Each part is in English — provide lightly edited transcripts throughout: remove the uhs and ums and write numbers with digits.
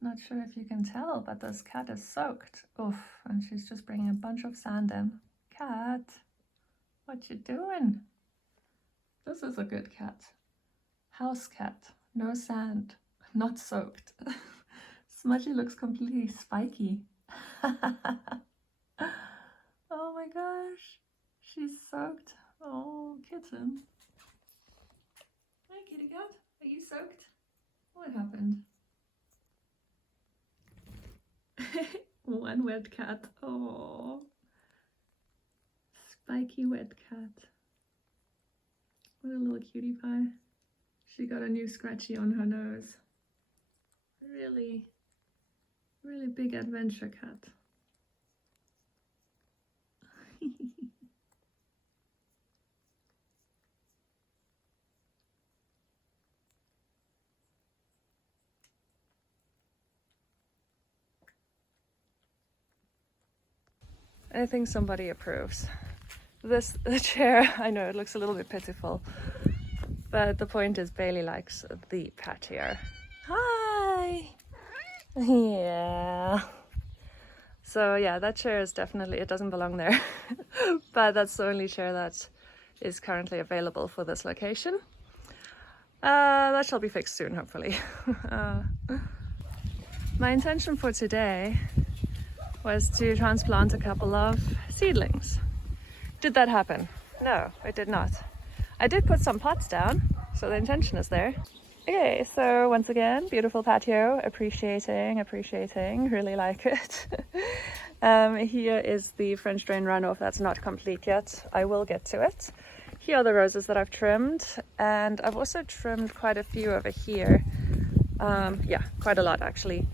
Not sure if you can tell, but this cat is soaked. Oof, and she's just bringing a bunch of sand in. Cat, what you doing? This is a good cat. House cat, no sand, not soaked. Smudgy looks completely spiky. Oh my gosh, she's soaked. Oh, kitten. Hi, kitty cat. Are you soaked? What happened? One wet cat. Oh, spiky wet cat. What a little cutie pie. She got a new scratchy on her nose. Really, really big adventure cat. I think somebody approves. The chair, I know it looks a little bit pitiful, but the point is Bailey likes the patio. Hi! Yeah. So yeah, that chair is definitely, it doesn't belong there, but that's the only chair that is currently available for this location. That shall be fixed soon, hopefully. My intention for today was to transplant a couple of seedlings. Did that happen? No, it did not. I did put some pots down, so the intention is there. Okay, so once again, beautiful patio, appreciating, really like it. Here is the French drain runoff that's not complete yet. I will get to it. Here are the roses that I've trimmed, and I've also trimmed quite a few over here. Yeah, quite a lot actually.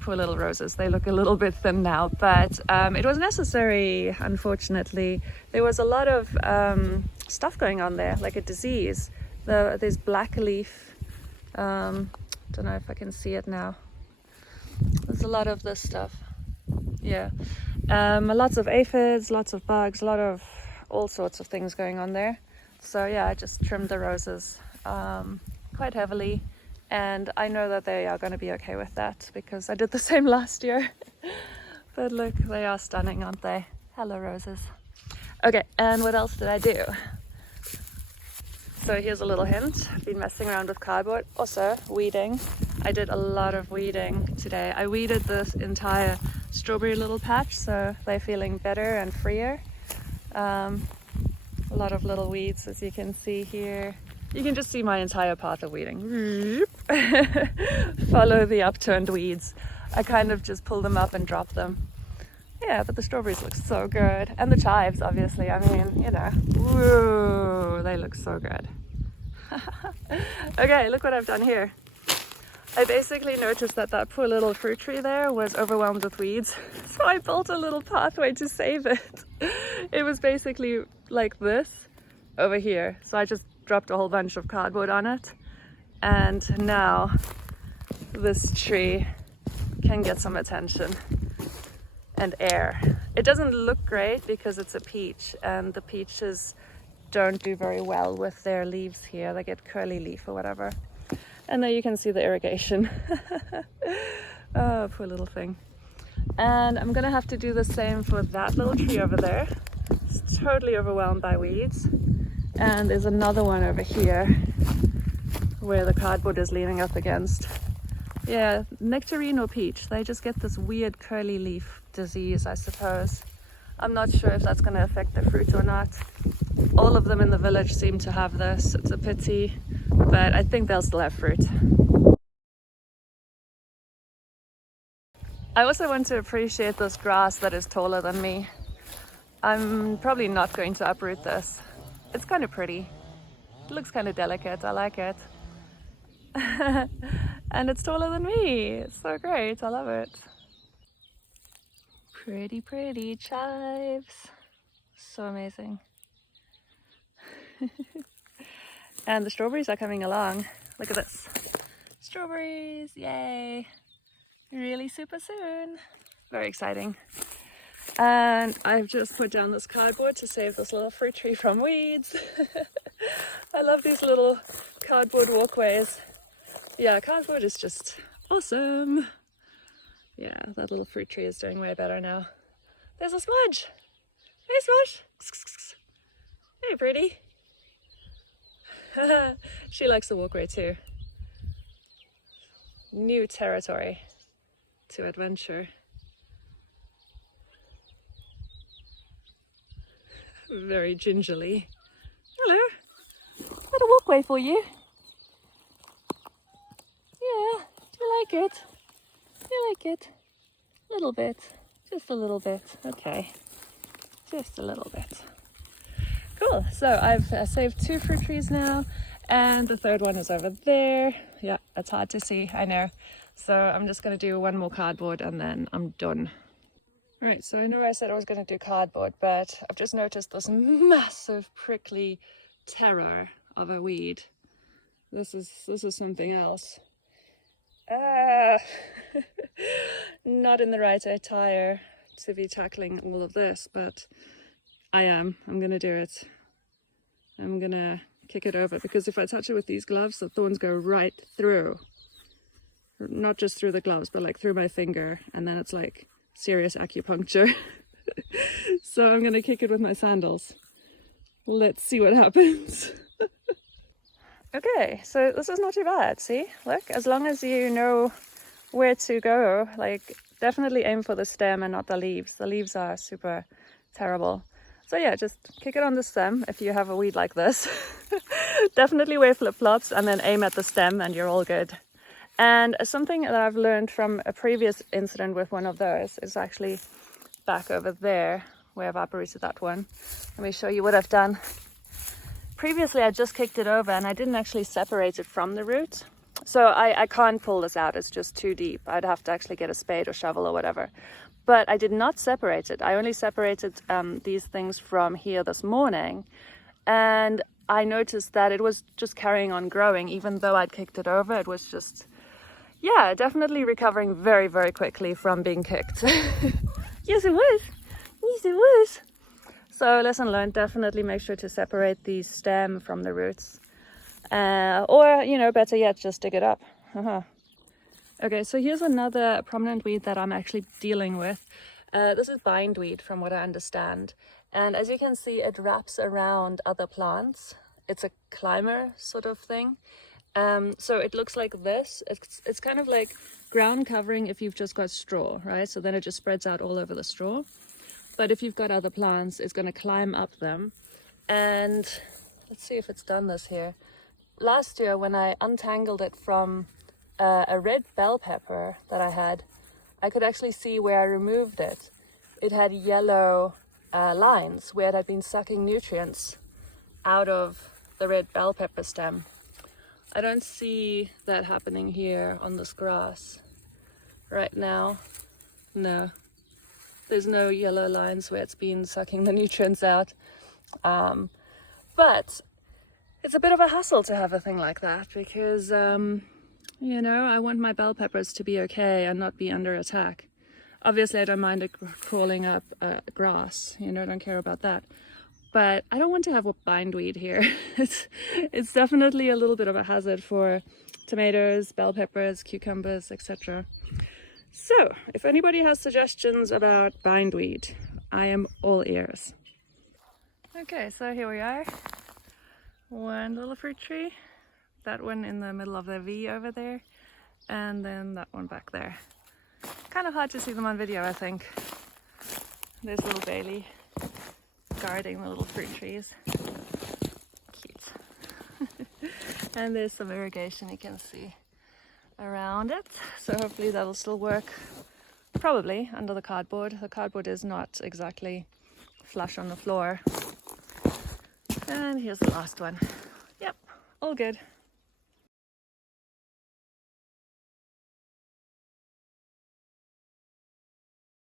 Poor little roses, they look a little bit thin now, but it was necessary, unfortunately. There was a lot of stuff going on there, like a disease. There's black leaf, don't know if I can see it now. There's a lot of this stuff, yeah. Lots of aphids, lots of bugs, a lot of all sorts of things going on there. So yeah, I just trimmed the roses quite heavily. And I know that they are going to be okay with that because I did the same last year. But look, they are stunning, aren't they? Hello, roses. Okay, and what else did I do? So here's a little hint. I've been messing around with cardboard. Also, weeding. I did a lot of weeding today. I weeded this entire strawberry little patch, so they're feeling better and freer. A lot of little weeds, as you can see here. You can just see my entire path of weeding. Follow the upturned weeds. I kind of just pull them up and drop them. Yeah, but the strawberries look so good. And the chives, obviously. I mean, you know, whoa, they look so good. Okay, look what I've done here. I basically noticed that that poor little fruit tree there was overwhelmed with weeds. So I built a little pathway to save it. It was basically like this over here. So I just dropped a whole bunch of cardboard on it, and now this tree can get some attention and air. It doesn't look great because it's a peach, and the peaches don't do very well with their leaves here. They get curly leaf or whatever. And there you can see the irrigation. Oh, poor little thing. And I'm gonna have to do the same for that little tree over there. It's totally overwhelmed by weeds. And there's another one over here where the cardboard is leaning up against. Yeah, nectarine or peach. They just get this weird curly leaf disease, I suppose. I'm not sure if that's going to affect the fruit or not. All of them in the village seem to have this. It's a pity, but I think they'll still have fruit. I also want to appreciate this grass that is taller than me. I'm probably not going to uproot this. It's kind of pretty. It looks kind of delicate. I like it. And it's taller than me. It's so great. I love it. Pretty, pretty chives. So amazing. And the strawberries are coming along. Look at this. Strawberries, yay. Really super soon. Very exciting. And I've just put down this cardboard to save this little fruit tree from weeds. I love these little cardboard walkways. Yeah, cardboard is just awesome. Yeah, that little fruit tree is doing way better now. There's a Smudge. Hey, Smudge. Hey, pretty. She likes the walkway too. New territory to adventure. Very gingerly. Hello. Got a walkway for you. Yeah, do you like it? You like it? A little bit. Just a little bit. Okay. Just a little bit. Cool. So I've saved 2 fruit trees now, and the third one is over there. Yeah, it's hard to see, I know. So I'm just going to do 1 more cardboard and then I'm done. Right, so I know I said I was going to do cardboard, but I've just noticed this massive prickly terror of a weed. This is something else. Not in the right attire to be tackling all of this, but I'm gonna do it. I'm gonna kick it over, because if I touch it with these gloves, the thorns go right through. Not just through the gloves, but like through my finger, and then it's like serious acupuncture. So I'm gonna kick it with my sandals. Let's see what happens. Okay, so this is not too bad, see? Look, as long as you know where to go, like definitely aim for the stem and not the leaves. The leaves are super terrible. So yeah, just kick it on the stem if you have a weed like this. Definitely wear flip-flops and then aim at the stem and you're all good. And something that I've learned from a previous incident with one of those is actually back over there where I've uprooted that one. Let me show you what I've done. Previously I just kicked it over and I didn't actually separate it from the root. So I can't pull this out, it's just too deep. I'd have to actually get a spade or shovel or whatever. But I did not separate it. I only separated these things from here this morning. And I noticed that it was just carrying on growing, even though I'd kicked it over. It was just, yeah, definitely recovering very, very quickly from being kicked. Yes, it was. Yes, it was. So lesson learned, definitely make sure to separate the stem from the roots. Or, you know, better yet, just dig it up. Okay, so here's another prominent weed that I'm actually dealing with. This is bindweed from what I understand. And as you can see, it wraps around other plants. It's a climber sort of thing. So it looks like this. It's kind of like ground covering if you've just got straw, right? So then it just spreads out all over the straw. But if you've got other plants, it's going to climb up them. And let's see if it's done this here. Last year when I untangled it from a red bell pepper that I had, I could actually see where I removed it. It had yellow lines where it had been sucking nutrients out of the red bell pepper stem. I don't see that happening here on this grass right now. No, there's no yellow lines where it's been sucking the nutrients out. But it's a bit of a hassle to have a thing like that because, you know, I want my bell peppers to be okay and not be under attack. Obviously, I don't mind it crawling up grass, you know, I don't care about that. But I don't want to have a bindweed here. It's definitely a little bit of a hazard for tomatoes, bell peppers, cucumbers, etc. So, if anybody has suggestions about bindweed, I am all ears. Okay, so here we are. One little fruit tree, that one in the middle of the V over there, and then that one back there. Kind of hard to see them on video, I think. There's little Bailey guarding the little fruit trees. Cute. And there's some irrigation you can see around it, so hopefully that'll still work. Probably under the cardboard. The cardboard is not exactly flush on the floor. And here's the last one. Yep, all good.